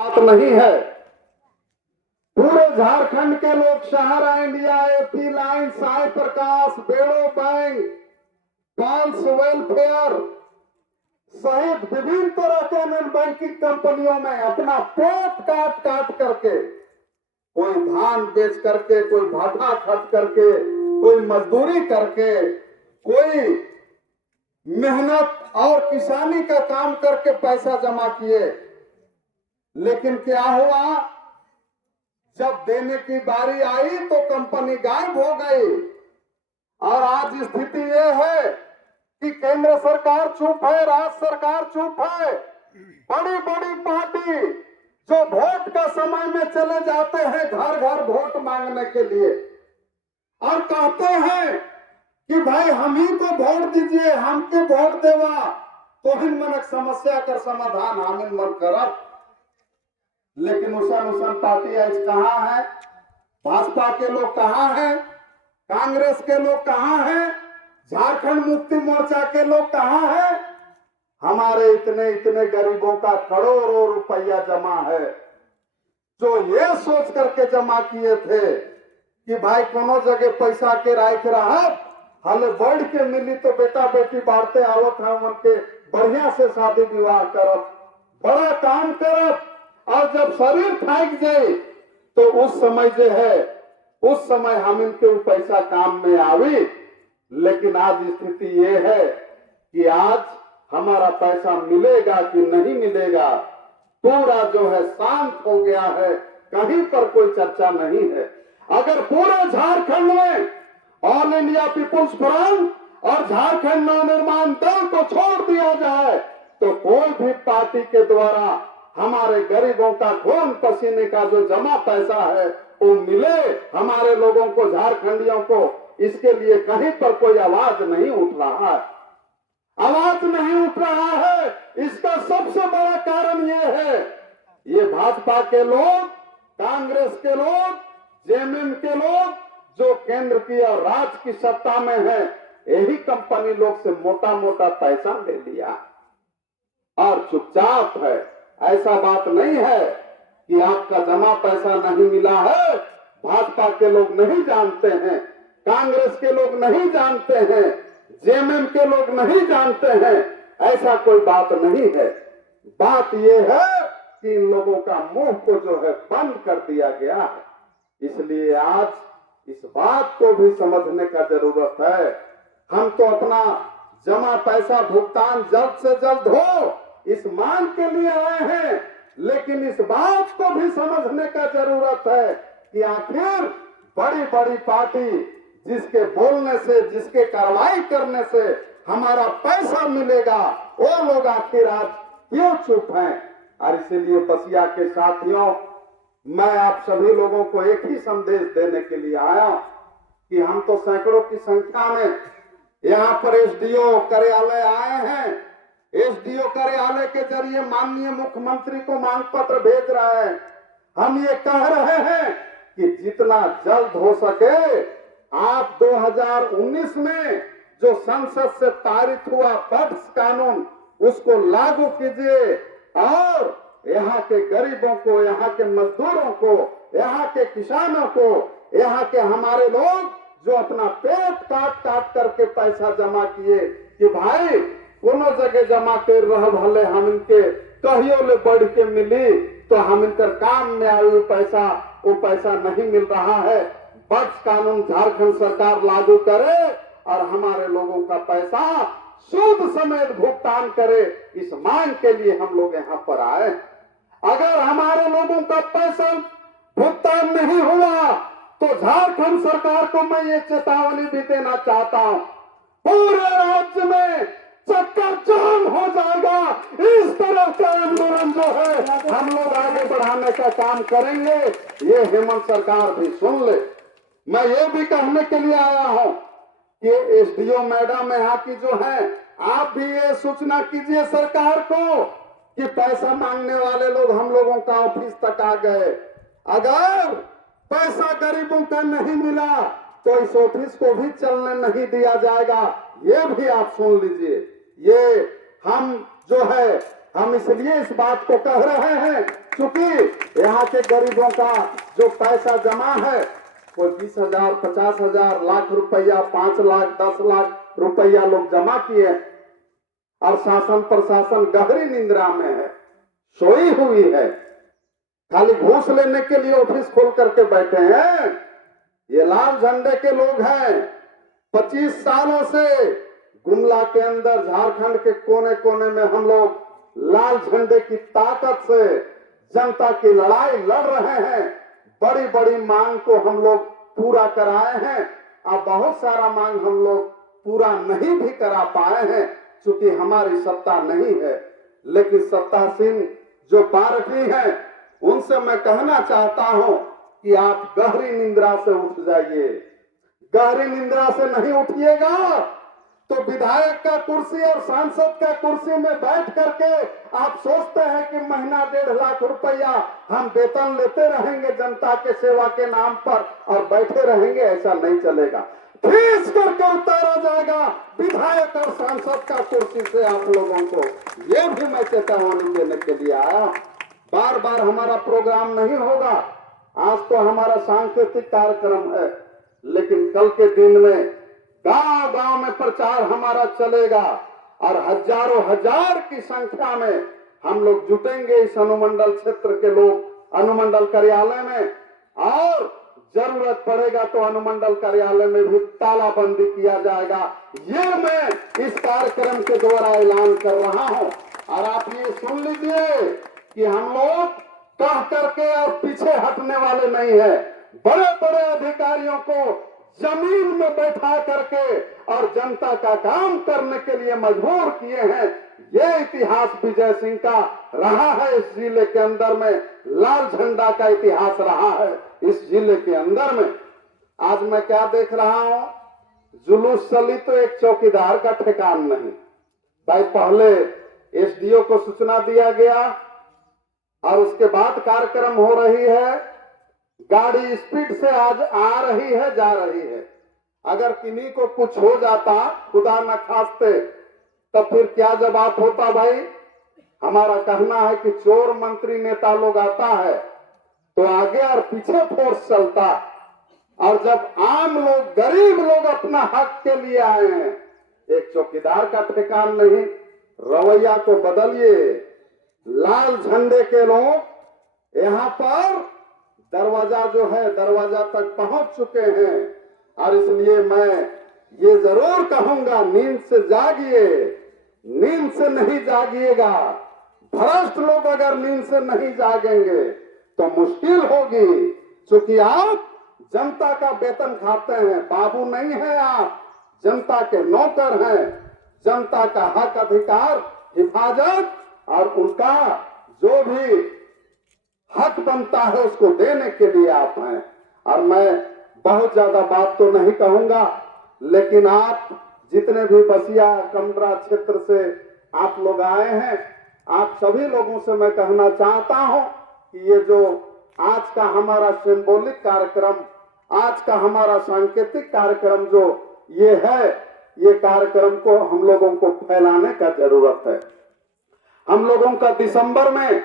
बात नहीं है। पूरे झारखंड के लोग सहारा इंडिया, एपी लाइन, साई प्रकाश, बेड़ो बैंक, पांच वेलफेयर सहित विभिन्न तरह के नॉन बैंकिंग कंपनियों में अपना पेट काट काट करके, कोई धान बेच करके, कोई भाटा खर्च करके, कोई मजदूरी करके, कोई मेहनत और किसानी का काम करके पैसा जमा किए। लेकिन क्या हुआ, जब देने की बारी आई तो कंपनी गायब हो गई। और आज स्थिति यह है कि केंद्र सरकार चुप है, राज्य सरकार चुप है। बड़ी बड़ी पार्टी जो वोट का समय में चले जाते हैं घर घर वोट मांगने के लिए और कहते हैं कि भाई हम ही को वोट दीजिए, हमके वोट देवा तो ही मनक समस्या का समाधान हमिन मन करब। लेकिन उसन पार्टी आज कहाँ है, भाजपा के लोग कहाँ हैं, कांग्रेस के लोग कहाँ हैं, झारखंड मुक्ति मोर्चा के लोग कहाँ हैं। हमारे इतने इतने गरीबों का करोड़ों रुपया जमा है, जो ये सोच करके जमा किए थे कि भाई कोनो जगह पैसा के राख रहा हले बढ़ के मिली तो बेटा बेटी बांटते आवत है, उनके बढ़िया से शादी विवाह करब, बड़ा काम करब। और जब शरीर थाक जाए तो उस समय जो है, उस समय हम इनके पैसा काम में आवी। लेकिन आज स्थिति ये है कि आज हमारा पैसा मिलेगा कि नहीं मिलेगा, पूरा जो है शांत हो गया है, कहीं पर कोई चर्चा नहीं है। अगर पूरे झारखंड में ऑल इंडिया पीपुल्स फ्रंट और झारखंड नवनिर्माण दल को छोड़ दिया जाए तो कोई भी पार्टी के द्वारा हमारे गरीबों का खून पसीने का जो जमा पैसा है वो मिले हमारे लोगों को, झारखंडियों को, इसके लिए कहीं पर कोई आवाज नहीं उठ रहा है। आवाज नहीं उठ रहा है। इसका सबसे बड़ा कारण ये है, ये भाजपा के लोग, कांग्रेस के लोग, जेएमएम के लोग जो केंद्र की और राज्य की सत्ता में है, यही कंपनी लोग से मोटा मोटा पैसा ले लिया और चुपचाप है। ऐसा बात नहीं है कि आपका जमा पैसा नहीं मिला है, भाजपा के लोग नहीं जानते हैं, कांग्रेस के लोग नहीं जानते हैं, जेएमएम के लोग नहीं जानते हैं, ऐसा कोई बात नहीं है। बात यह है कि इन लोगों का मुंह को जो है बंद कर दिया गया है। इसलिए आज इस बात को भी समझने का जरूरत है। हम तो अपना जमा पैसा भुगतान जल्द से जल्द हो इस मांग के लिए आए हैं, लेकिन इस बात को भी समझने का जरूरत है कि आखिर बड़ी बड़ी पार्टी जिसके बोलने से, जिसके कार्रवाई करने से हमारा पैसा मिलेगा, वो लोग आखिर आज क्यों चुप हैं। और इसीलिए बसिया के साथियों, मैं आप सभी लोगों को एक ही संदेश देने के लिए आया कि हम तो सैकड़ों की संख्या में यहाँ पर एसडीओ कार्यालय आए हैं। एसडीओ कार्यालय के जरिए माननीय मुख्यमंत्री को मांग पत्र भेज रहे हैं। हम ये कह रहे हैं कि जितना जल्द हो सके आप 2019 में जो संसद से पारित हुआ बर्ड्स कानून उसको लागू कीजिए और यहाँ के गरीबों को, यहाँ के मजदूरों को, यहाँ के किसानों को, यहाँ के हमारे लोग जो अपना पेट काट काट करके पैसा जमा किए कि भाई कोनो जगह जमा कर रह भले हम इनके कहियो ले बढ़ के मिली तो हम इनकर काम में आए पैसा, वो पैसा नहीं मिल रहा है। बर्ड्स कानून झारखंड सरकार लागू करे और हमारे लोगों का पैसा सूद समेत भुगतान करे, इस मांग के लिए हम लोग यहाँ पर आए। अगर हमारे लोगों का पैसा भुगतान नहीं हुआ तो झारखंड सरकार को मैं ये चेतावनी भी देना चाहता हूँ, पूरे राज्य में चक्का जाम हो जाएगा। इस तरह का आंदोलन जो है हम लोग आगे बढ़ाने का काम करेंगे, ये हेमंत सरकार भी सुन ले। मैं ये भी कहने के लिए आया हूँ कि एसडीओ मैडम यहाँ की जो है, आप भी ये सूचना कीजिए सरकार को कि पैसा मांगने वाले लोग हम लोगों का ऑफिस तक आ गए। अगर पैसा गरीबों का नहीं मिला तो इस ऑफिस को भी चलने नहीं दिया जाएगा, ये भी आप सुन लीजिए। ये हम जो है हम इसलिए इस बात को कह रहे हैं क्योंकि यहाँ के गरीबों का जो पैसा जमा है, कोई 20,000, 50,000, लाख रुपया, 5 लाख, 10 लाख रुपया लोग जमा किए और शासन प्रशासन गहरी निंद्रा में है, सोई हुई है, खाली घूस लेने के लिए ऑफिस खोल करके बैठे हैं। ये लाल झंडे के लोग हैं। 25 सालों से गुमला के अंदर, झारखंड के कोने कोने में हम लोग लाल झंडे की ताकत से जनता की लड़ाई लड़ रहे हैं। बड़ी बड़ी मांग को हम लोग पूरा कराए हैं और बहुत सारा मांग हम लोग पूरा नहीं भी करा पाए हैं क्योंकि हमारी सत्ता नहीं है। लेकिन सत्तासीन जो पार्टी है उनसे मैं कहना चाहता हूं कि आप गहरी निंद्रा से उठ जाइए। गहरी निंद्रा से नहीं उठिएगा तो विधायक का कुर्सी और सांसद का कुर्सी में बैठ करके आप सोचते हैं कि महीना 1.5 लाख रुपया हम वेतन लेते रहेंगे जनता के सेवा के नाम पर और बैठे रहेंगे, ऐसा नहीं चलेगा। फीस करके उतारा जाएगा विधायक और सांसद का कुर्सी से आप लोगों को। ये भी मैं चेतावनी देने के लिए आया। बार बार हमारा प्रोग्राम नहीं होगा, आज तो हमारा सांस्कृतिक कार्यक्रम है, लेकिन कल के दिन में गांव गांव में प्रचार हमारा चलेगा और हजारों हजार की संख्या में हम लोग जुटेंगे इस अनुमंडल क्षेत्र के लोग अनुमंडल कार्यालय में, और जरूरत पड़ेगा तो अनुमंडल कार्यालय में भी तालाबंदी किया जाएगा। ये मैं इस कार्यक्रम के द्वारा ऐलान कर रहा हूं। और आप ये सुन लीजिए कि हम लोग कह करके और पीछे हटने वाले नहीं है। बड़े बड़े अधिकारियों को जमीन में बैठा करके और जनता का काम करने के लिए मजबूर किए हैं। ये इतिहास विजय सिंह का रहा है। इस जिले के अंदर में लाल झंडा का इतिहास रहा है इस जिले के अंदर में। आज मैं क्या देख रहा हूं, जुलूस चली तो एक चौकीदार का ठिकान नहीं। भाई पहले एसडीओ को सूचना दिया गया और उसके बाद कार्यक्रम हो रही है। गाड़ी स्पीड से आज आ रही है, जा रही है। अगर किन्हीं को कुछ हो जाता, खुदा न खास्ते, तब फिर क्या जवाब होता भाई? हमारा कहना है कि चोर मंत्री नेता लोग आता है तो आगे और पीछे फोर्स चलता, और जब आम लोग गरीब लोग अपना हक के लिए आए हैं, एक चौकीदार का ठिकान नहीं। रवैया को बदलिए। लाल झंडे के लोग यहाँ पर दरवाजा जो है दरवाजा तक पहुंच चुके हैं, और इसलिए मैं ये जरूर कहूंगा, नींद से जागिए। नींद से नहीं जागिएगा। भ्रष्ट लोग अगर नींद से नहीं जागेंगे तो मुश्किल होगी, क्योंकि आप जनता का वेतन खाते हैं। बाबू नहीं है, आप जनता के नौकर हैं। जनता का हक अधिकार हिफाजत और उनका जो भी हक बनता है उसको देने के लिए आप हैं। और मैं बहुत ज्यादा बात तो नहीं कहूंगा, लेकिन आप जितने भी बसिया कमरा क्षेत्र से आप लोग आए हैं, आप सभी लोगों से मैं कहना चाहता हूं कि ये जो आज का हमारा सिंबॉलिक कार्यक्रम, आज का हमारा सांकेतिक कार्यक्रम जो ये है, ये कार्यक्रम को हम लोगों को फैलाने का जरूरत है। हम लोगों का दिसंबर में